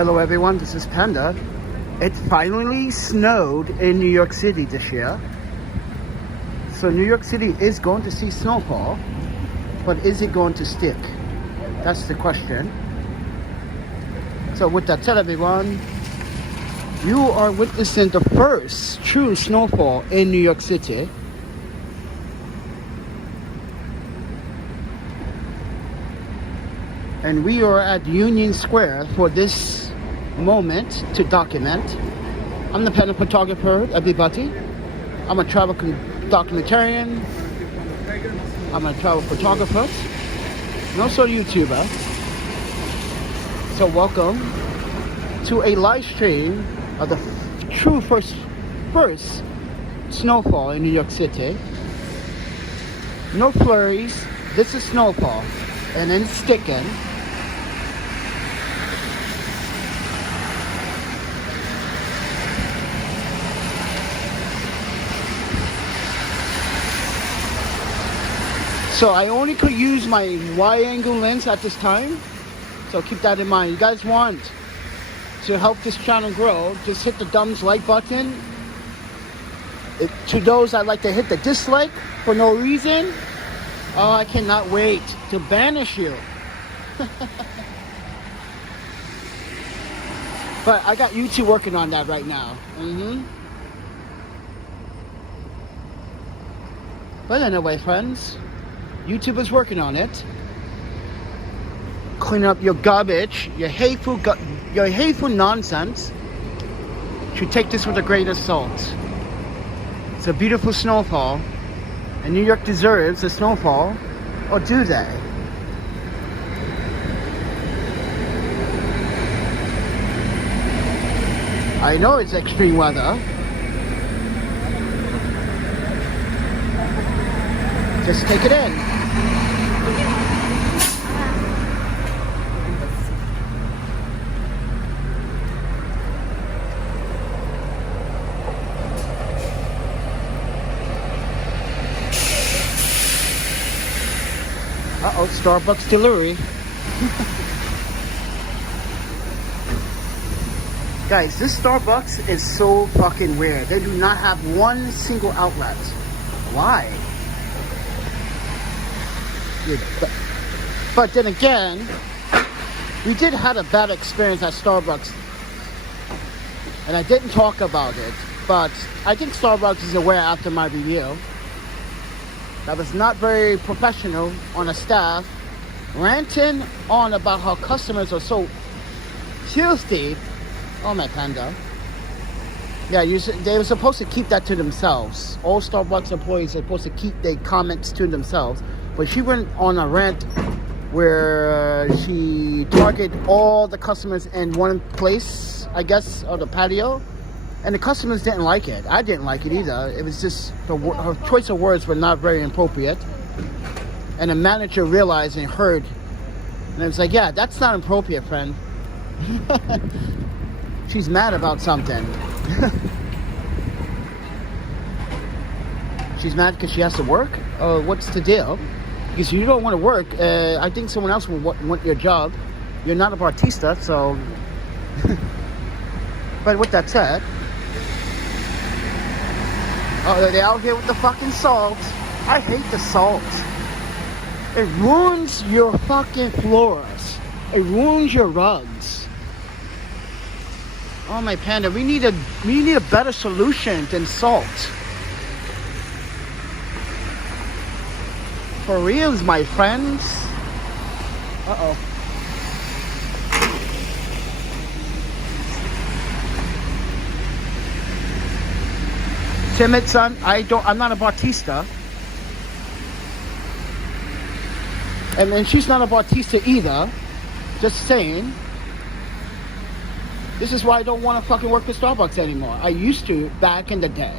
Hello everyone, this is Panda. It finally snowed in New York City this year. So New York City is going to see snowfall, but is it going to stick? That's the question. So with that said everyone, you are witnessing the first true snowfall in New York City. And we are at Union Square for this moment to document. I'm the Panda Photographer, everybody. I'm a travel documentarian. I'm a travel photographer. And also a YouTuber. So welcome to a live stream of the true first snowfall in New York City. No flurries, this is snowfall. And then sticking. So I only could use my wide angle lens at this time. So keep that in mind. You guys want to help this channel grow, just hit the thumbs like button. To those that like to hit the dislike for no reason, oh, I cannot wait to banish you. But I got YouTube working on that right now. But anyway, friends, YouTube is working on it. Clean up your garbage, your hateful nonsense. You should take this with a grain of salt. It's a beautiful snowfall, and New York deserves a snowfall, or do they? I know it's extreme weather. Just take it in. Uh-oh, Starbucks delivery. Guys, this Starbucks is so fucking weird. They do not have one single outlet. Why? But then again, we did have a bad experience at Starbucks. And I didn't talk about it. But I think Starbucks is aware after my review. That was not very professional on a staff, ranting on about how customers are so filthy. Oh my Panda. Yeah, they were supposed to keep that to themselves. All Starbucks employees are supposed to keep their comments to themselves. But she went on a rant where she targeted all the customers in one place, I guess, or the patio. And the customers didn't like it. I didn't like it either. It was just, her choice of words were not very appropriate. And the manager realized and heard. And it was like, yeah, that's not appropriate, friend. She's mad about something. She's mad because she has to work? What's the deal? Because you don't want to work. I think someone else will want your job. You're not a Bautista, so... But with that said... Oh, they're out here with the fucking salt. I hate the salt. It ruins your fucking floors. It ruins your rugs. Oh my Panda, we need a better solution than salt. For reals, my friends. Uh-oh. Timid son, I'm not a Bautista. And then she's not a Bautista either. Just saying. This is why I don't want to fucking work for Starbucks anymore. I used to back in the day.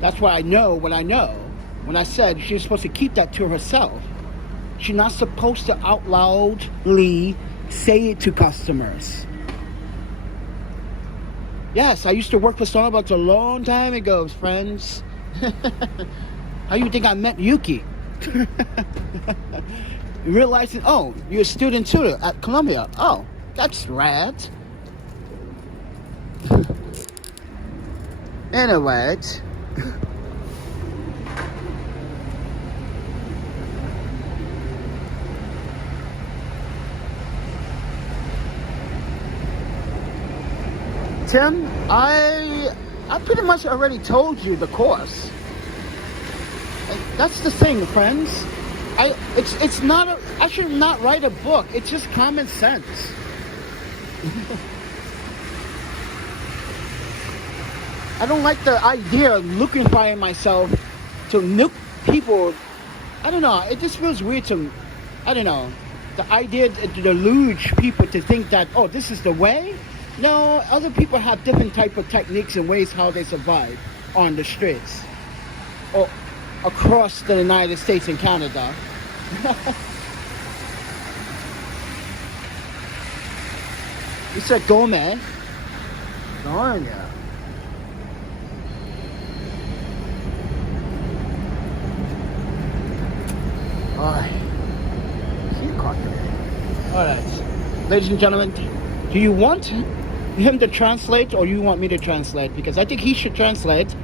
That's why I know what I know. When I said she's supposed to keep that to herself. She's not supposed to out loudly say it to customers. Yes, I used to work for Starbucks a long time ago, friends. How you think I met Yuki? Realizing, oh, you're a student too at Columbia. Oh, That's rad. Anyway. Tim, I pretty much already told you the course. That's the thing, friends. It's not I should not write a book. It's just common sense. I don't like the idea of liquefying myself to nuke people. I don't know. It just feels weird to, I don't know. The idea to delude people to think that, oh, this is the way. No, other people have different type of techniques and ways how they survive on the streets or across the United States and Canada. You said go, man. Darn ya. Alright. Ladies and gentlemen, do you want him to translate or you want me to translate? Because I think he should translate.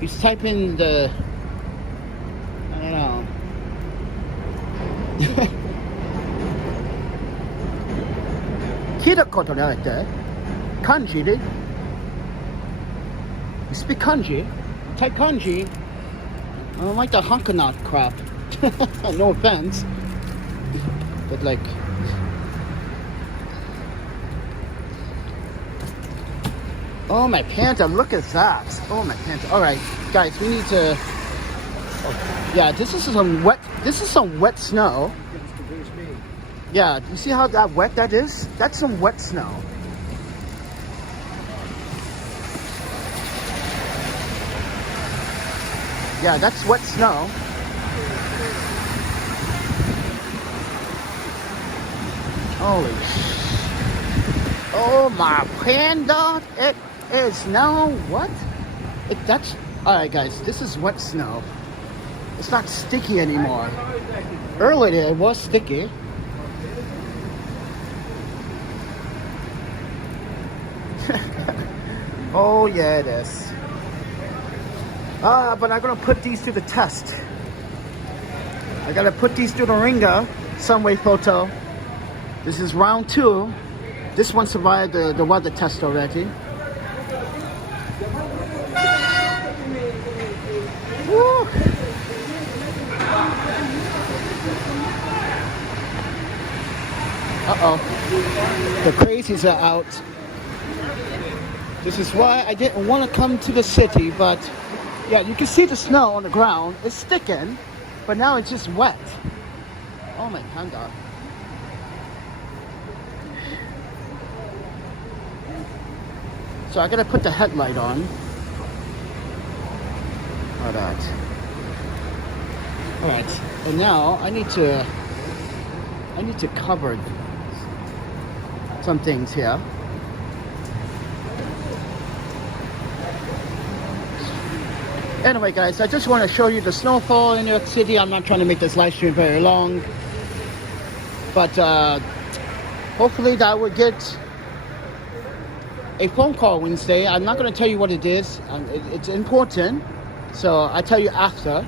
He's typing the, I don't know. Kanji, dude. You speak kanji? Type kanji. I don't like the hunkanot crap. No offense. But like... Oh, my panda, look at that. Oh, my panda. Alright, guys, we need to... Oh, yeah, this is some wet snow. Yeah, you see how that wet that is? That's some wet snow. Yeah, that's wet snow. Holy sh... Oh my panda! It is now what? That's... Alright guys, this is wet snow. It's not sticky anymore. Earlier it was sticky. Oh yeah, it is. But I'm gonna put these to the test. I gotta put these to the ringer. Sunway photo. This is round 2. This one survived the weather test already. Woo. Uh-oh. The crazies are out. This is why I didn't want to come to the city, but yeah, you can see the snow on the ground. It's sticking, but now it's just wet. Oh my panda. So I gotta put the headlight on. Alright. Alright. And now I need to cover some things here. Anyway guys, I just want to show you the snowfall in New York City. I'm not trying to make this live stream very long, but hopefully that will get a phone call Wednesday. I'm not going to tell you what it is. It's important, so I'll tell you after.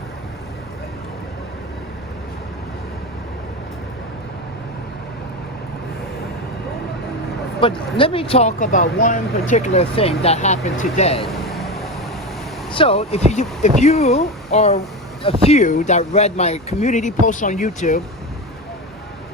But let me talk about one particular thing that happened today. So if you are a few that read my community post on YouTube,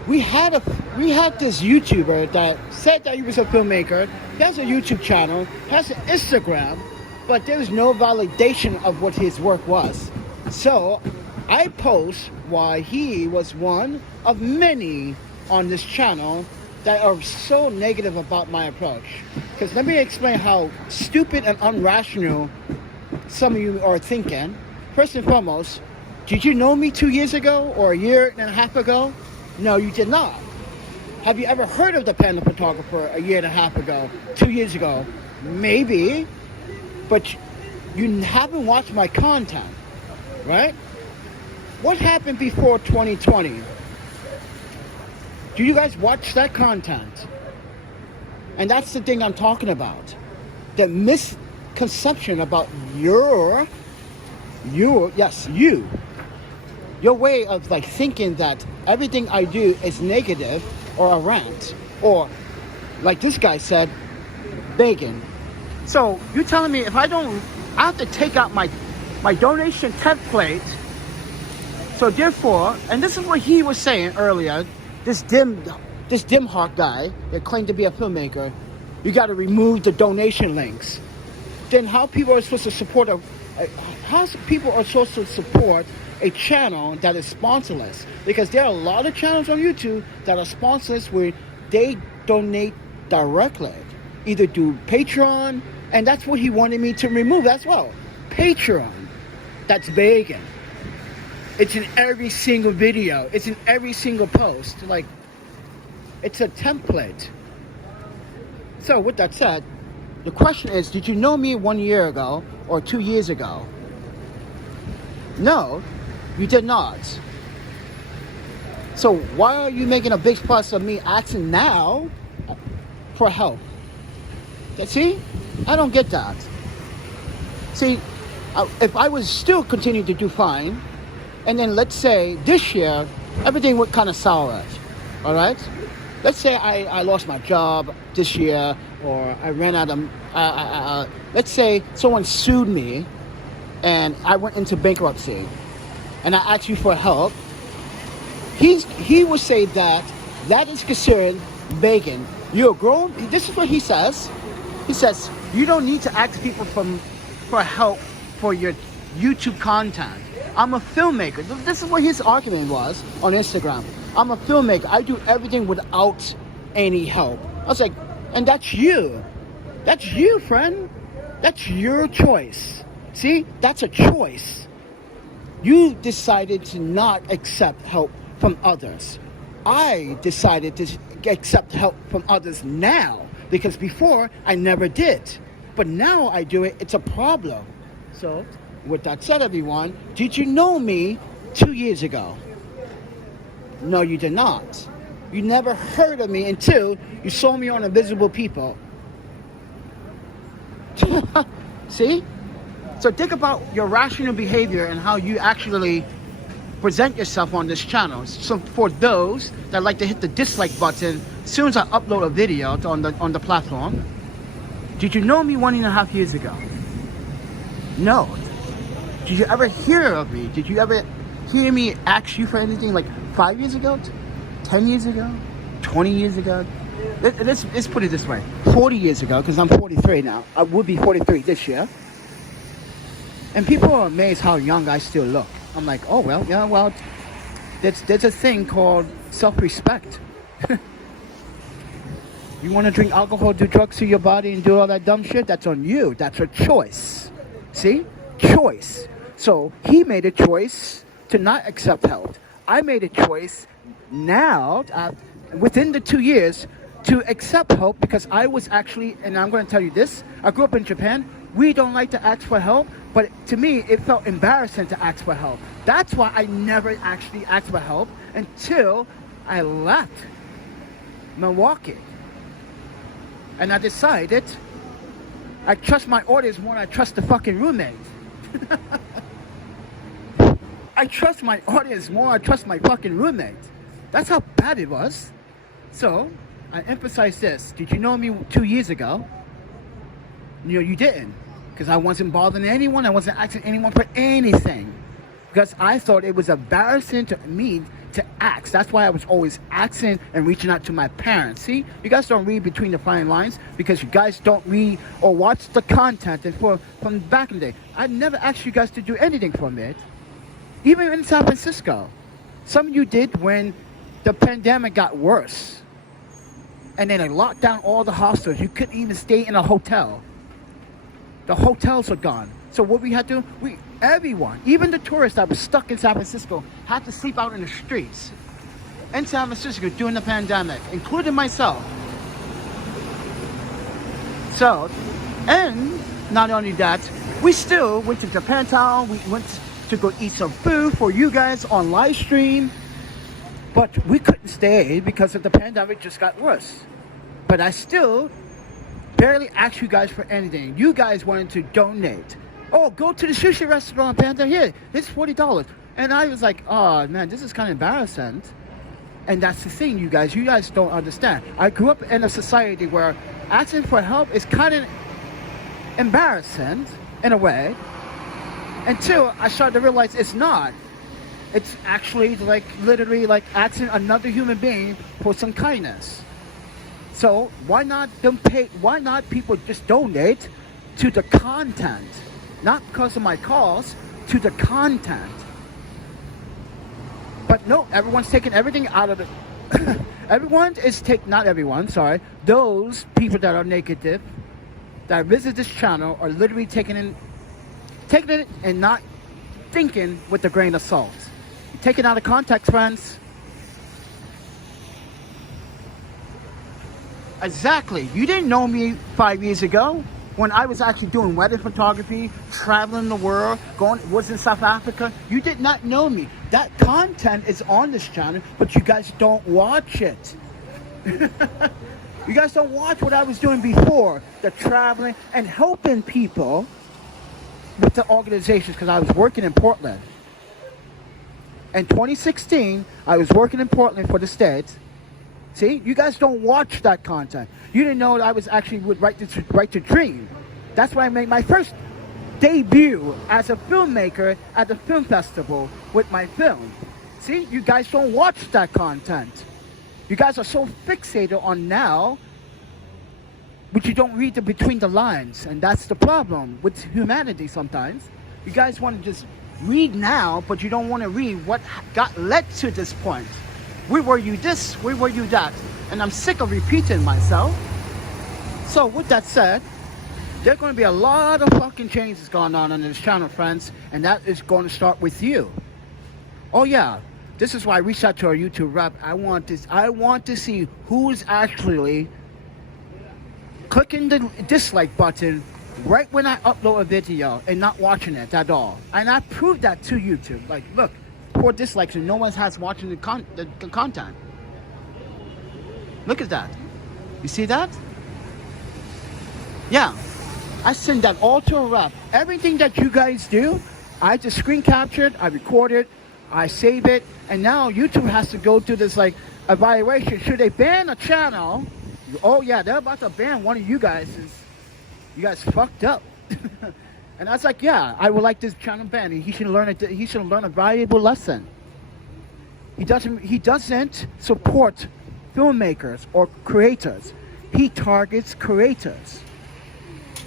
we had this YouTuber that said that he was a filmmaker. He has a YouTube channel, has an Instagram, but there's no validation of what his work was. So I post why he was one of many on this channel that are so negative about my approach. Because let me explain how stupid and irrational some of you are thinking. First and foremost, did you know me 2 years ago or a year and a half ago? No, you did not. Have you ever heard of the Panda Photographer a year and a half ago, 2 years ago? Maybe, but you haven't watched my content, right? What happened before 2020? Do you guys watch that content? And that's the thing I'm talking about. The misconception about your way of like thinking that everything I do is negative or a rant, or like this guy said, begging. So you're telling me if I have to take out my donation template. So therefore, and this is what he was saying earlier, this dim heart guy that claimed to be a filmmaker, you got to remove the donation links. Then how people are supposed to support a channel that is sponsorless? Because there are a lot of channels on YouTube that are sponsorless where they donate directly, either through Pateron, and that's what he wanted me to remove as well. Pateron, that's begging. It's in every single video. It's in every single post. Like, it's a template. So with that said, the question is, did you know me 1 year ago or 2 years ago? No, you did not. So why are you making a big fuss of me asking now for help? See, I don't get that. See, if I was still continuing to do fine, and then let's say this year, everything would kind of sour, all right? Let's say I lost my job this year, or I ran out of, let's say someone sued me, and I went into bankruptcy, and I asked you for help. He would say that is considered begging. You're grown. This is what he says. He says, you don't need to ask people for help for your YouTube content. I'm a filmmaker. This is what his argument was on Instagram. I'm a filmmaker. I do everything without any help. I was like, and that's you. That's you, friend. That's your choice. See, that's a choice. You decided to not accept help from others. I decided to accept help from others now, because before I never did. But now I do it. It's a problem. So with that said, everyone, did you know me 2 years ago? No, you did not. You never heard of me until you saw me on Invisible People. See? So think about your rational behavior and how you actually present yourself on this channel. So for those that like to hit the dislike button as soon as I upload a video on the platform, did you know me 1.5 years ago? No. Did you ever hear of me? Did you ever hear me ask you for anything like 5 years ago? 10 years ago? 20 years ago? Let's put it this way. 40 years ago, because I'm 43 now. I would be 43 this year. And people are amazed how young I still look. I'm like, oh, well, yeah, well, there's a thing called self-respect. You want to drink alcohol, do drugs to your body, and do all that dumb shit? That's on you. That's a choice. See? Choice. So he made a choice to not accept help. I made a choice now, within the 2 years, to accept help, because I was actually, and I'm going to tell you this, I grew up in Japan. We don't like to ask for help, but to me, it felt embarrassing to ask for help. That's why I never actually asked for help until I left Milwaukee. And I decided I trust my audience more than I trust the fucking roommate. I trust my audience more than I trust my fucking roommate. That's how bad it was. So, I emphasize this. Did you know me 2 years ago? No, you didn't. Because I wasn't bothering anyone. I wasn't asking anyone for anything. Because I thought it was embarrassing to me to ask. That's why I was always asking and reaching out to my parents. See, you guys don't read between the fine lines because you guys don't read or watch the content. And from back in the day, I never asked you guys to do anything from it. Even in San Francisco. Some of you did when the pandemic got worse. And then they locked down all the hostels. You couldn't even stay in a hotel. The hotels are gone. So what we had to do, everyone, even the tourists that were stuck in San Francisco, had to sleep out in the streets in San Francisco during the pandemic, including myself. So, and not only that, we still went to Japantown. We went to go eat some food for you guys on live stream. But we couldn't stay because of the pandemic just got worse. But I still barely asked you guys for anything. You guys wanted to donate. Oh, go to the sushi restaurant, Panda. Here, it's $40. And I was like, oh man, this is kind of embarrassing. And that's the thing, you guys don't understand. I grew up in a society where asking for help is kind of embarrassing in a way, until I started to realize it's not. It's actually like literally like asking another human being for some kindness. So why not people just donate to the content, not because of my cause, to the content. But no, everyone's taking everything out of it. Not everyone, sorry. Those people that are negative, that visit this channel, are literally taking it and not thinking with a grain of salt. Take it out of context, friends. Exactly. You didn't know me 5 years ago when I was actually doing wedding photography, traveling the world, was in South Africa. You did not know me. That content is on this channel, but you guys don't watch it. You guys don't watch what I was doing before, the traveling and helping people with the organizations, because I was working in Portland. In 2016, I was working in Portland for the States. See, you guys don't watch that content. You didn't know that I was actually with Right to Dream. That's why I made my first debut as a filmmaker at the film festival with my film. See, you guys don't watch that content. You guys are so fixated on now, but you don't read between the lines. And that's the problem with humanity sometimes. You guys want to just read now, but you don't want to read what led to this point. Where were you this? Where were you that? And I'm sick of repeating myself. So with that said, there's going to be a lot of fucking changes going on this channel, friends. And that is going to start with you. Oh yeah, this is why I reached out to our YouTube rep. I want to see who's actually clicking the dislike button right when I upload a video and not watching it at all. And I proved that to YouTube. Like, look, 4 dislikes and no one has watching the content. Look at that. You see that? Yeah. I send that all to a rep. Everything that you guys do, I just screen captured, I record it, I save it, and now YouTube has to go through this like evaluation. Should they ban a channel? Oh yeah, they're about to ban one of you guys. You guys fucked up. And I was like, yeah, I would like this channel banned. He should learn it. He should learn a valuable lesson. He doesn't support filmmakers or creators. He targets creators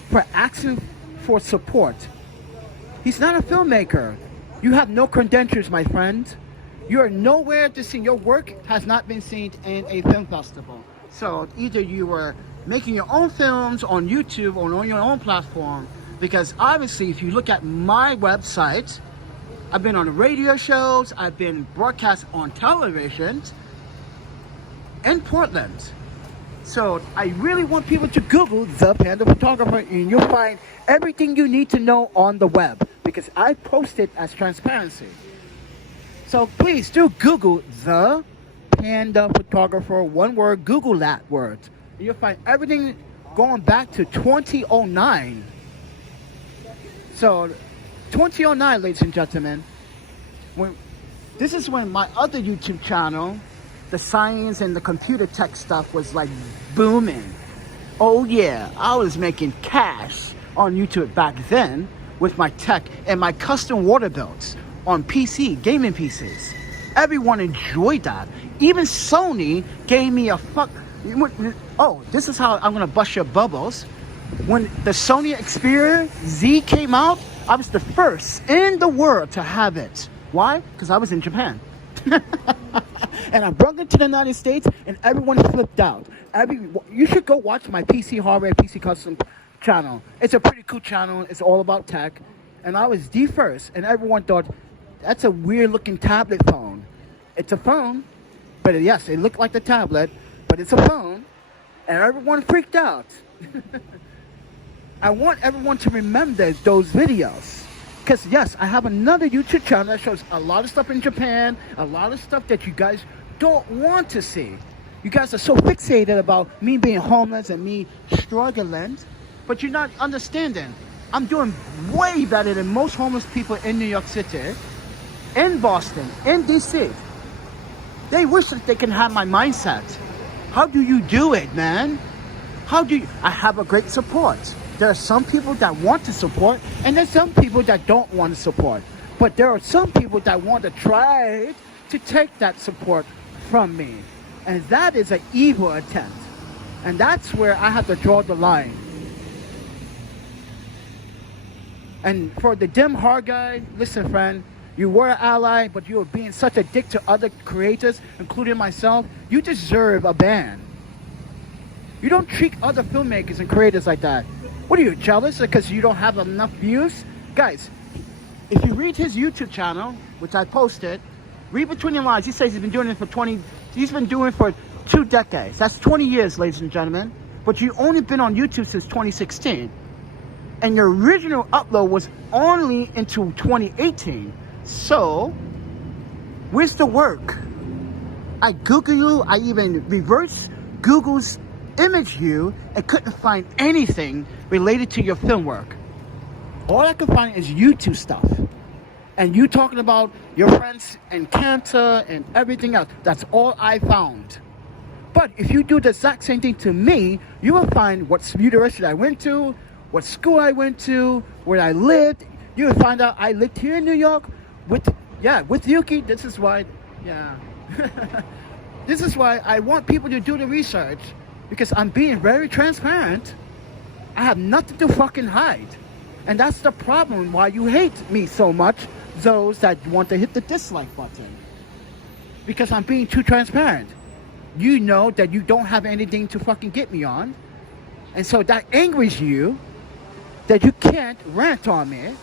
for asking for support. He's not a filmmaker. You have no credentials, my friend. You are nowhere to see. Your work has not been seen in a film festival. So either you were making your own films on YouTube or on your own platform, because obviously if you look at my website, I've been on radio shows, I've been broadcast on television in Portland. So I really want people to Google The Panda Photographer, and you'll find everything you need to know on the web, because I post it as transparency. So please do Google The Panda Photographer, one word, Google that word. You'll find everything going back to 2009. So 2009, ladies and gentlemen, this is when my other YouTube channel, the science and the computer tech stuff, was like booming. Oh yeah, I was making cash on YouTube back then with my tech and my custom water builds on PC, gaming PCs. Everyone enjoyed that. Even Sony gave me a fuck. Oh, this is how I'm gonna bust your bubbles. When the Sony Xperia Z came out, I was the first in the world to have it. Why? Because I was in Japan. And I brought it to the United States and everyone flipped out. You should go watch my PC hardware, PC custom channel. It's a pretty cool channel. It's all about tech. And I was the first, and everyone thought, that's a weird looking tablet phone. It's a phone, but yes, it looked like the tablet, but it's a phone. And everyone freaked out. I want everyone to remember those videos. Because yes, I have another YouTube channel that shows a lot of stuff in Japan, a lot of stuff that you guys don't want to see. You guys are so fixated about me being homeless and me struggling, but you're not understanding. I'm doing way better than most homeless people in New York City, in Boston, in DC. They wish that they can have my mindset. How do you do it, man? How do you? I have a great support. There are some people that want to support, and there's some people that don't want to support. But there are some people that want to try to take that support from me. And that is an evil attempt. And that's where I have to draw the line. And for the dim hard guy, listen, friend, you were an ally, but you were being such a dick to other creators, including myself. You deserve a ban. You don't treat other filmmakers and creators like that. What are you, jealous because you don't have enough views? Guys, if you read his YouTube channel, which I posted, read between the lines. He says he's been doing it for 2 decades. That's 20 years, ladies and gentlemen. But you've only been on YouTube since 2016. And your original upload was only into 2018. So, where's the work? I Google you, I even reverse Google's image you, and couldn't find anything related to your film work. All I could find is YouTube stuff. And you talking about your friends and cancer and everything else. That's all I found. But if you do the exact same thing to me, you will find what university I went to, what school I went to, where I lived. You will find out I lived here in New York with Yuki. This is why, this is why I want people to do the research, because I'm being very transparent. I have nothing to fucking hide. And that's the problem why you hate me so much, those that want to hit the dislike button. Because I'm being too transparent. You know that you don't have anything to fucking get me on. And so that angers you, that you can't rant on me,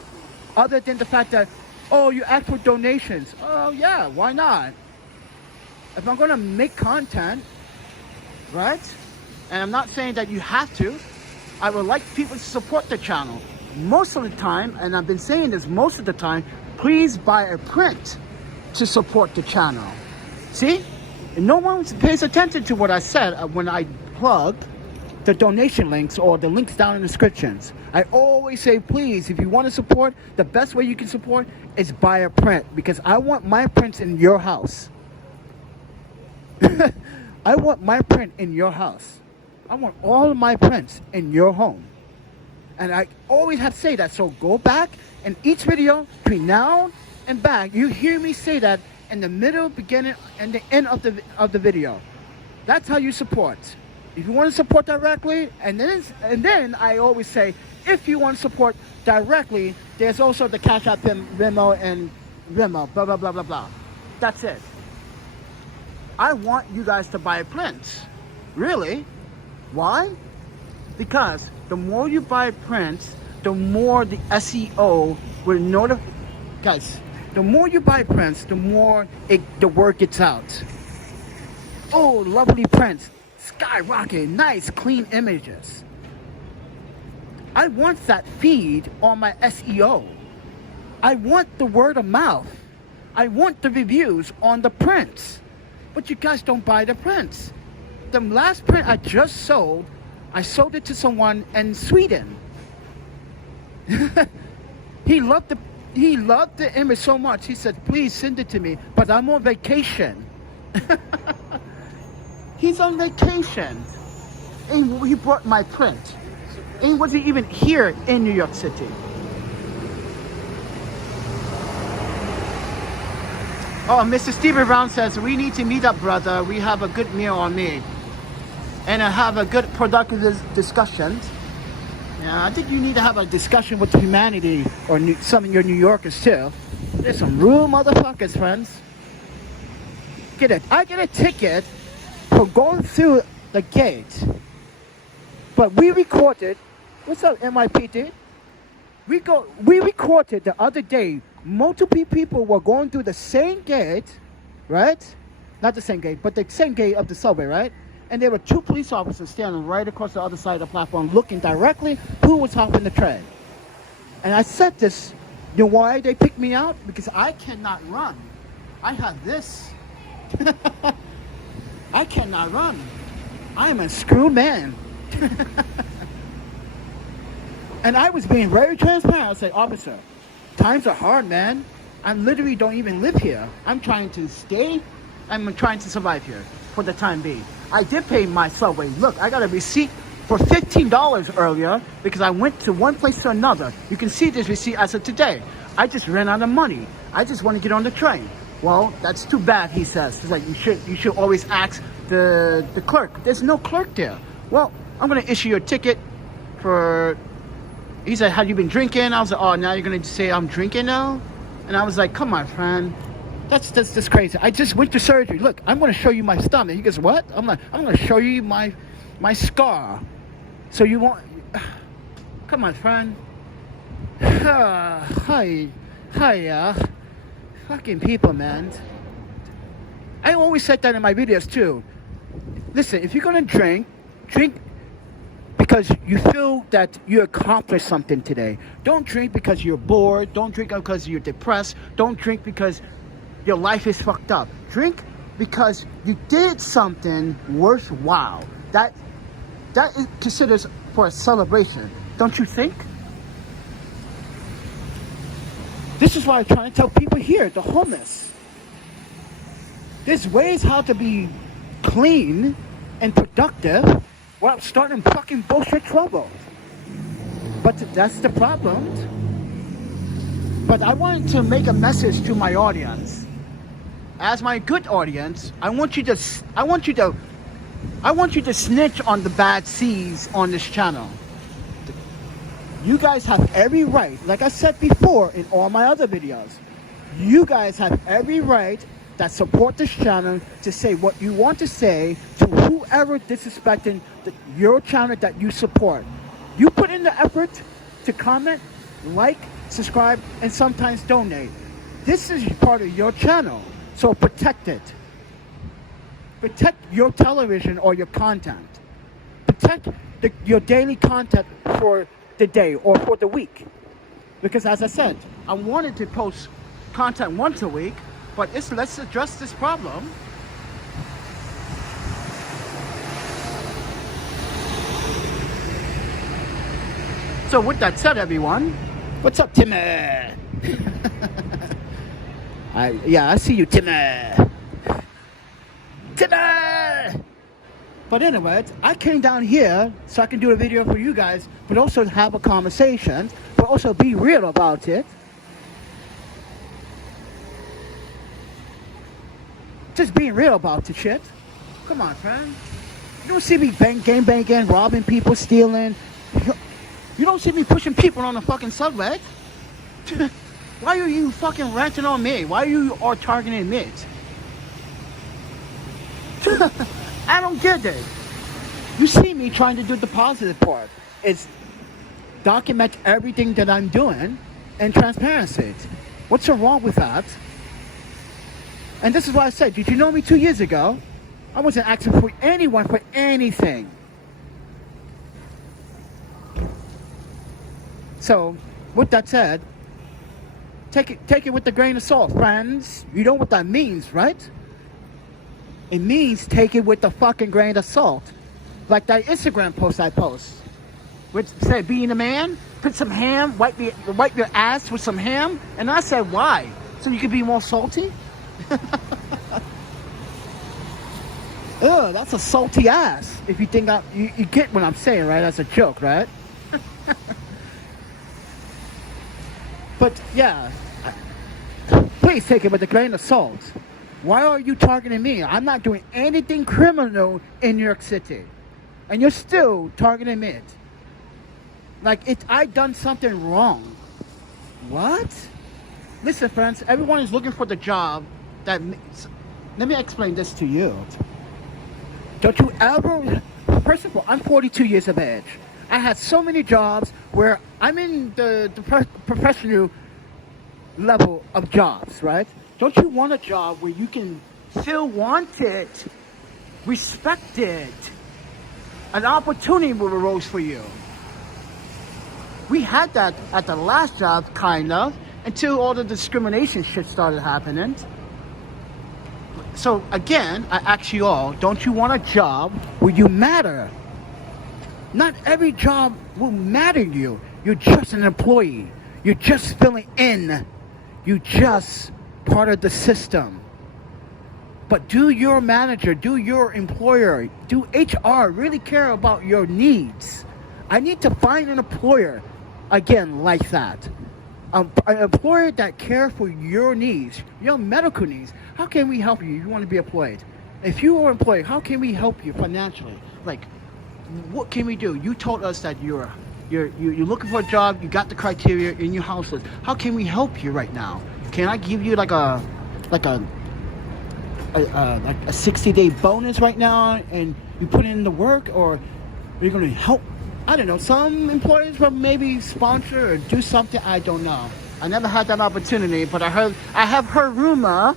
other than the fact that, oh, you ask for donations. Oh yeah, why not? If I'm gonna make content, right? And I'm not saying that you have to, I would like people to support the channel. Most of the time, and I've been saying this most of the time, please buy a print to support the channel. See? And no one pays attention to what I said when I plug the donation links or the links down in the descriptions. I always say, please, if you want to support, the best way you can support is buy a print, because I want my prints in your house. I want my print in your house. I want all of my prints in your home. And I always have to say that. So go back in each video, between now and back, you hear me say that in the middle, beginning, and the end of the video. That's how you support. If you want to support directly, and then I always say, if you want to support directly, there's also the Cash App, Venmo, and Venmo, blah, blah, blah, blah, blah. That's it. I want you guys to buy prints. Really? Why? Because the more you buy prints, the more the SEO will notify. Guys, the more you buy prints, the more the word gets out. Oh, lovely prints. Skyrocket, nice, clean images. I want that feed on my SEO. I want the word of mouth. I want the reviews on the prints. But you guys don't buy the prints. The last print I just sold, I sold it to someone in Sweden. He loved the image so much. He said, please send it to me, but I'm on vacation. He's on vacation. And he brought my print. And he wasn't even here in New York City. Oh, Mr. Stephen Brown says, we need to meet up, brother. We have a good meal on me. And have a good productive discussion. Yeah, I think you need to have a discussion with humanity or some of your New Yorkers too. There's some rude motherfuckers, friends. I get a ticket for going through the gate. But we recorded, what's up, MIP, dude? We recorded the other day, multiple people were going through the same gate, right? Not the same gate, but the same gate of the subway, right? And there were two police officers standing right across the other side of the platform, looking directly who was hopping the train. And I said this, you know why they picked me out? Because I cannot run. I have this I cannot run. I am a screwed man. And I was being very transparent. I was like, officer, times are hard, man. I literally don't even live here. I'm trying to stay. I'm trying to survive here for the time being. I did pay my subway. Look, I got a receipt for $15 earlier because I went to one place to another. You can see this receipt as of today. I just ran out of money. I just want to get on the train. Well, that's too bad, he says. He's like, you should always ask the clerk. There's no clerk there. Well, I'm going to issue you a ticket for... He said, have you been drinking? I was like, oh, now you're going to say I'm drinking now? And I was like, come on, friend. That's just crazy. I just went to surgery. Look, I'm going to show you my stomach. He goes, what? I'm like, I'm going to show you my scar. So you want... Come on, friend. Hi. Fucking people, man. I always said that in my videos, too. Listen, if you're going to drink because you feel that you accomplished something today. Don't drink because you're bored. Don't drink because you're depressed. Don't drink because your life is fucked up. Drink because you did something worthwhile. That is considered for a celebration. Don't you think? This is why I'm trying to tell people here, the homeless. There's ways how to be clean and productive without starting fucking bullshit trouble. But that's the problem. But I wanted to make a message to my audience. As my good audience, I want you to snitch on the bad seeds on this channel. You guys have every right, like I said before in all my other videos, you guys have every right that support this channel to say what you want to say to whoever disrespecting your channel that you support. You put in the effort to comment, like, subscribe, and sometimes donate. This is part of your channel, so protect it. Protect your television or your content. Protect your daily content for the day or for the week. Because as I said, I wanted to post content once a week, but let's address this problem. So with that said, everyone, what's up, Timmy? I see you, Timmy. But anyways, I came down here so I can do a video for you guys, but also have a conversation, but also be real about it. Just being real about the shit. Come on, friend. You don't see me game banging, robbing people, stealing. You don't see me pushing people on the fucking subway. Why are you fucking ranting on me? Why are you all targeting me? I don't get it. You see me trying to do the positive part. It's document everything that I'm doing and transparency. What's so wrong with that? And this is what I said. Did you know me 2 years ago? I wasn't asking for anyone for anything. So, with that said, take it with a grain of salt, friends. You know what that means, right? It means take it with a fucking grain of salt. Like that Instagram post I post. Which said, being a man, put some ham, wipe your ass with some ham. And I said, why? So you can be more salty? Ugh, that's a salty ass. If you think you get what I'm saying, right? That's a joke, right? But yeah, please take it with a grain of salt. Why are you targeting me? I'm not doing anything criminal in New York City. And you're still targeting me. Like, I done something wrong. What? Listen, friends, everyone is looking for the job that... Let me explain this to you. Don't you ever... First of all, I'm 42 years of age. I had so many jobs where I'm in the professional level of jobs, right? Don't you want a job where you can feel wanted, respected, an opportunity will arose for you? We had that at the last job, kind of, until all the discrimination shit started happening. So again, I ask you all, don't you want a job where you matter? Not every job will matter to you. You're just an employee. You're just filling in. You're just part of the system. But do your manager, do your employer, do HR really care about your needs? I need to find an employer, again, like that. An employer that cares for your needs, your medical needs. How can we help you if you want to be employed? If you are employed, how can we help you financially? Like, what can we do? You told us that you're looking for a job, you got the criteria in your house list. How can we help you right now? Can I give you like a 60-day bonus right now and you put in the work, or are you going to help? I don't know. Some employers will maybe sponsor or do something. I don't know. I never had that opportunity, but I have heard rumor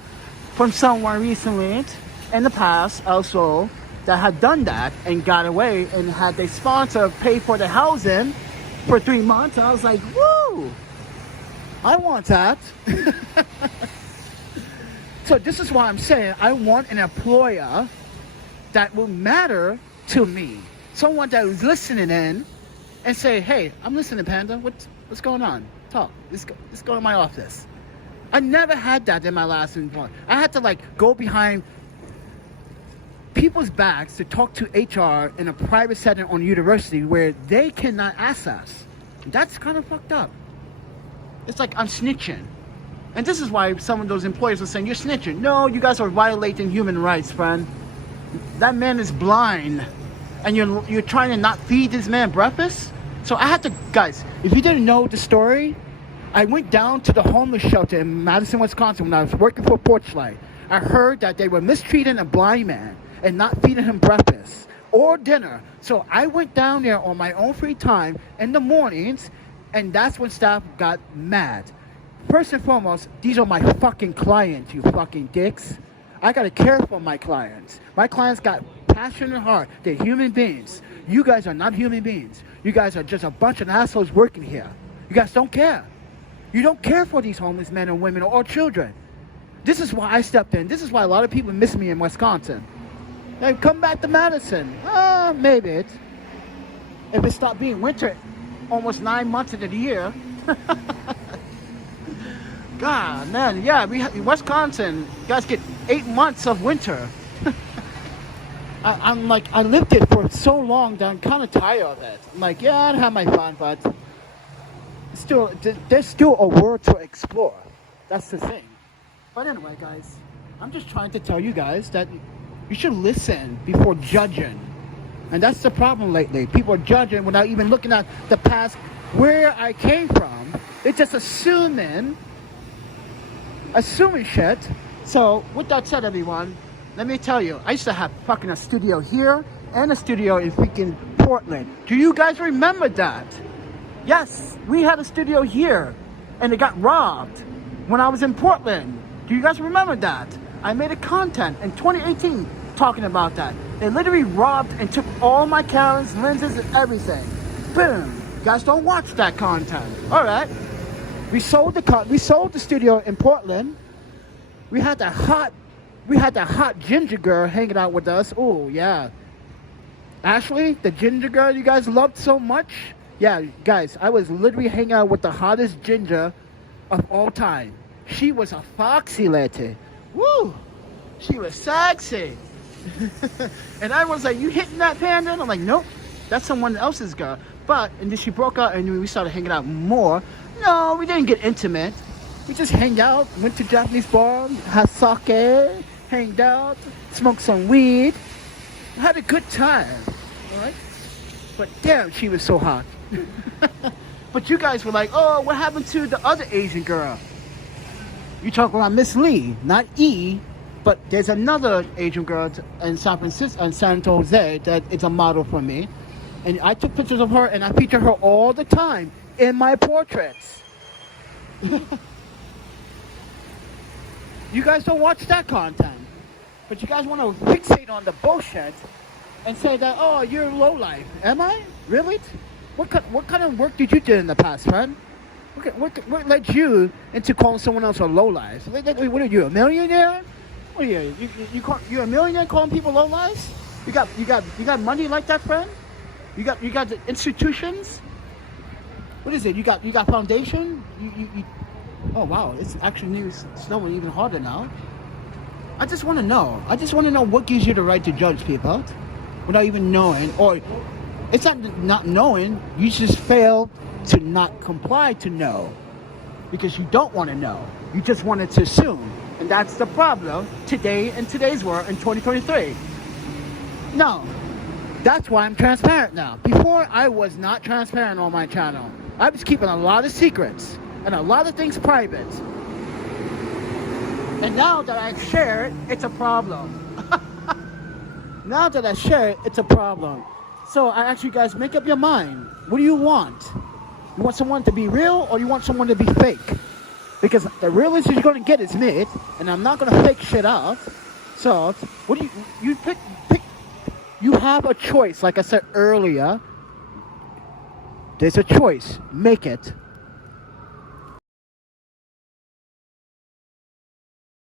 from someone recently in the past also that had done that and got away, and had their sponsor pay for the housing for 3 months. I was like, woo! I want that. So this is why I'm saying I want an employer that will matter to me. Someone that is listening in and say, hey, I'm listening, Panda. What's going on? Talk. Let's go to my office. I never had that in my last employer. I had to like go behind people's backs to talk to HR in a private setting on university where they cannot access. That's kind of fucked up. It's like I'm snitching. And this is why some of those employers are saying, you're snitching. No, you guys are violating human rights, friend. That man is blind. And you're trying to not feed this man breakfast? So I had to, guys, if you didn't know the story, I went down to the homeless shelter in Madison, Wisconsin when I was working for Porchlight. I heard that they were mistreating a blind man and not feeding him breakfast or dinner. So I went down there on my own free time in the mornings, and that's when staff got mad. First and foremost, these are my fucking clients, you fucking dicks. I gotta care for my clients. My clients got passion and heart. They're human beings. You guys are not human beings. You guys are just a bunch of assholes working here. You guys don't care. You don't care for these homeless men and women or children. This is why I stepped in. This is why a lot of people miss me in Wisconsin. They come back to Madison. Maybe it's. If it stopped being winter almost 9 months of the year. God, man, yeah, Wisconsin, you guys get 8 months of winter. I'm like, I lived it for so long that I'm kind of tired of it. I'm like, yeah, I'd have my fun, but there's still a world to explore. That's the thing. But anyway, guys, I'm just trying to tell you guys that you should listen before judging. And that's the problem lately. People are judging without even looking at the past, where I came from. They're just assuming shit. So with that said, everyone, let me tell you, I used to have fucking a studio here and a studio in freaking Portland. Do you guys remember that? Yes, we had a studio here and it got robbed when I was in Portland. Do you guys remember that? I made a content in 2018 talking about that. They literally robbed and took all my cameras, lenses, and everything. Boom. You guys don't watch that content. All right. We sold the studio in Portland. We had that hot ginger girl hanging out with us. Oh yeah, Ashley, the ginger girl you guys loved so much. Yeah, guys, I was literally hanging out with the hottest ginger of all time. She was a foxy lady. Woo, she was sexy. And I was like, "You hitting that, Panda?" And I'm like, "Nope, that's someone else's girl." And then she broke out, and we started hanging out more. No, we didn't get intimate. We just hanged out, went to Japanese bar, had sake, hanged out, smoked some weed, had a good time, all right? But damn, she was so hot. But you guys were like, oh, what happened to the other Asian girl? You talking about Miss Lee, not E, but there's another Asian girl in San Francisco and San Jose that is a model for me. And I took pictures of her and I feature her all the time in my portraits. You guys don't watch that content, but you guys want to fixate on the bullshit and say that, oh, you're low life. Am I? Really? What kind of work did you do in the past, friend? What led you into calling someone else a low life? What are you, a millionaire? What are you're a millionaire calling people low lives? You got money like that, friend? You got the institutions? What is it? You got foundation? Oh wow, it's actually snowing even harder now. I just want to know. I just want to know what gives you the right to judge people without even knowing, or it's not knowing. You just fail to not comply to know because you don't want to know. You just wanted to assume, and that's the problem today in today's world in 2023. No, that's why I'm transparent now. Before I was not transparent on my channel. I was keeping a lot of secrets and a lot of things private. And now that I've shared, it's a problem. Now that I share it, it's a problem. So I ask you guys, make up your mind. What do you want? You want someone to be real or you want someone to be fake? Because the realest you're going to get is me, and I'm not going to fake shit out. So what do you pick? You have a choice, like I said earlier. There's a choice. Make it.